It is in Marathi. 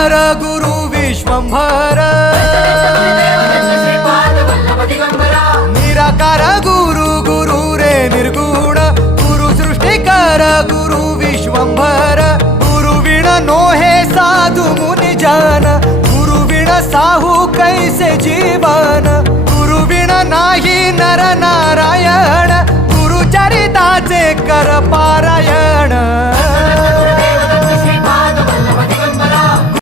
निराकार गुरु विश्वंभर, निराकार गुरु गुरु रे निर्गुण, गुरु सृष्टिकर गुरु विश्वंभर, गुरु विण नोहे साधु मुनि जन, गुरु विण साहू कैसे जीवन, गुरु विण नाही नर नारायण, गुरु चरिताचे कर पारायण।